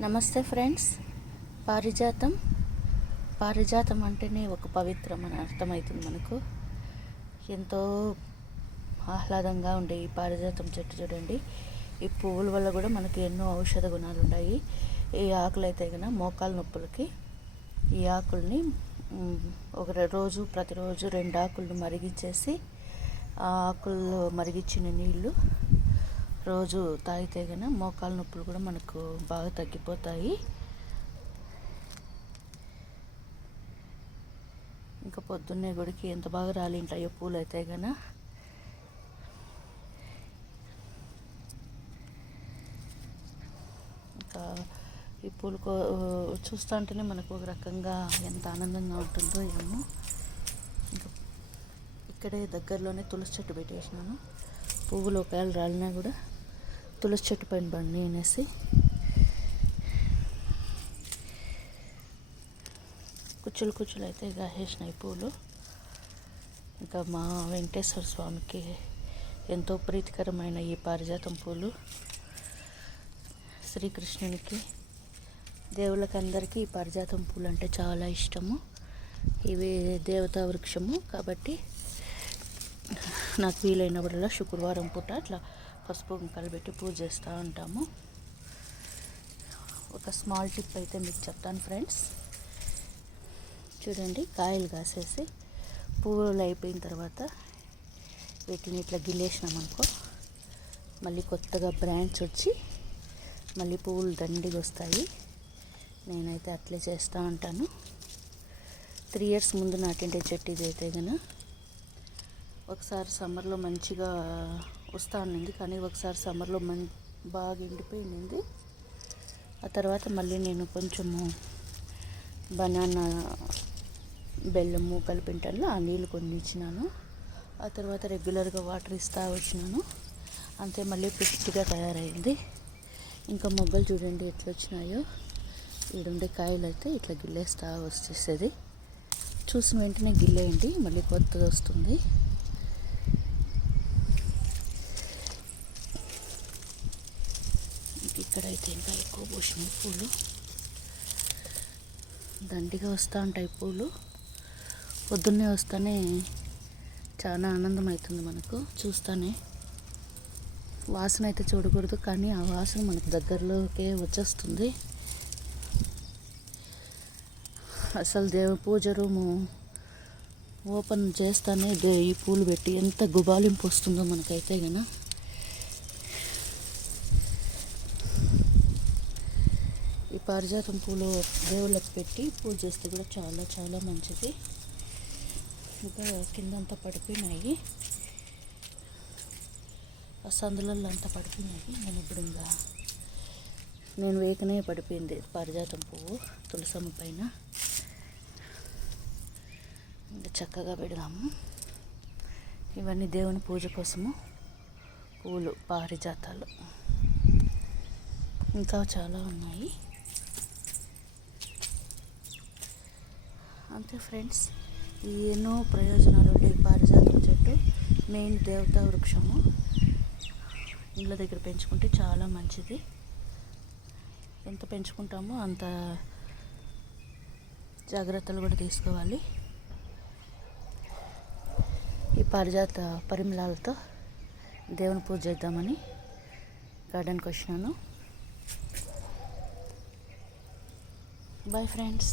నమస్తే ఫ్రెండ్స్. పారిజాతం. పారిజాతం అంటేనే ఒక పవిత్రం అని అర్థమవుతుంది మనకు. ఎంతో ఆహ్లాదంగా ఉండే ఈ పారిజాతం చెట్టు చూడండి. ఈ పువ్వుల వల్ల కూడా మనకి ఎన్నో ఔషధ గుణాలు ఉన్నాయి ఈ ఆకులు అయితే కనుక మోకాలు నొప్పులకి ఈ ఆకుల్ని ఒక రె- రోజు ప్రతిరోజు రెండు ఆకులను మరిగించేసి ఆ ఆకుల్లో మరిగించిన నీళ్ళు రోజు తాగితే కనుక మోకాలు నొప్పులు కూడా మనకు బాగా తగ్గిపోతాయి. ఇంకా పొద్దున్నే గుడికి ఎంత బాగా రాలింటాయో పూలు అయితే కనుక ఇంకా ఈ పూలు కో చూస్తూ ఉంటేనే మనకు ఒక రకంగా ఎంత ఆనందంగా ఉంటుందో ఏమో. ఇంకా ఇక్కడే దగ్గరలోనే తులసి చెట్టు పెట్టేసినాను. పువ్వులు ఒకవేళ రాలినా కూడా. తులసి చెట్టు పైన బండి అనేసి కుచ్చులు కుచ్చులు అయితే గాసేసినాయి పూలు. ఇంకా మా వెంకటేశ్వర స్వామికి ఎంతో ప్రీతికరమైన ఈ పారిజాతం పూలు. శ్రీకృష్ణునికి దేవుళ్ళకి అందరికీ ఈ పారిజాతం పూలు అంటే చాలా ఇష్టము. ఇవి దేవతా వృక్షము కాబట్టి నాకు వీలైనప్పుడల్లా శుక్రవారం పూట అట్లా పసుపు కుంకాలు పెట్టి పూజ చేస్తూ ఉంటాము. ఒక స్మాల్ టిప్ అయితే మీకు చెప్తాను ఫ్రెండ్స్ చూడండి కాయలు కాసేసి పువ్వులు అయిపోయిన తర్వాత వీటిని ఇట్లా గిల్లేసినామనుకో మళ్ళీ కొత్తగా బ్రాంచ్ వచ్చి మళ్ళీ పువ్వులు దండిగా వస్తాయి. నేనైతే అట్లే చేస్తూ ఉంటాను. త్రీ ఇయర్స్ ముందు నాటిండే చెట్టు ఇది అయితే కనుక ఒకసారి సమ్మర్లో మంచిగా వస్తూ ఉండింది కానీ ఒకసారి సమ్మర్లో మం బాగా ఎండిపోయింది. ఆ తర్వాత మళ్ళీ నేను కొంచెము బనానా బెల్లము కలిపింటాను ఆ నీళ్ళు కొన్ని ఇచ్చినాను. ఆ తర్వాత రెగ్యులర్గా వాటర్ ఇస్తూ వచ్చినాను. అంతే మళ్ళీ పుష్టిగా తయారైంది. ఇంకా మొగ్గలు చూడండి ఎట్లా వచ్చినాయో ఈడుండే కాయలు అయితే ఇట్లా గిల్లేస్తా వచ్చేసేది. చూసిన వెంటనే గిల్లేయండి మళ్ళీ కొత్తది వస్తుంది ఇంక ఇక్కడైతే ఇంకా ఎక్కువ పూసినాయి పూలు. దండిగా వస్తూ ఉంటాయి పూలు. పొద్దున్నే వస్తేనే చాలా ఆనందం అవుతుంది మనకు చూస్తానే. వాసన అయితే చూడకూడదు కానీ ఆ వాసన మనకు దగ్గరలోకే వచ్చేస్తుంది. అసలు దేవ పూజ రూము ఓపెన్ చేస్తానే ఈ పూలు పెట్టి ఎంత గుబాలింపు వస్తుందో మనకైతే గన ఈ పారిజాతం పూలు దేవుళ్ళకి పెట్టి పూజ చేస్తే కూడా చాలా చాలా మంచిది. ఇంకా కిందంతా పడిపోయినాయి. ఆ సందులలో అంతా పడిపోయినాయి. నేను ఇప్పుడు ఇంకా నేను వేకనే పడిపోయింది పారిజాతం పువ్వు తులసమ్మ పైన. ఇంకా చక్కగా పెడదాము. ఇవన్నీ దేవుని పూజ కోసము పూలు పారిజాతాలు. ఇంకా చాలా ఉన్నాయి. అంతే ఫ్రెండ్స్ ఎన్నో ప్రయోజనాలు ఉంటాయి పారిజాతం చెట్టు. మెయిన్ దేవతా వృక్షము. ఇండ్ల దగ్గర పెంచుకుంటే చాలా మంచిది. ఎంత పెంచుకుంటామో అంత జాగ్రత్తలు కూడా తీసుకోవాలి. ఈ పారిజాత పరిమళాలతో దేవుని పూజ చేద్దామని గార్డెన్కి వచ్చినాను. Boy friends.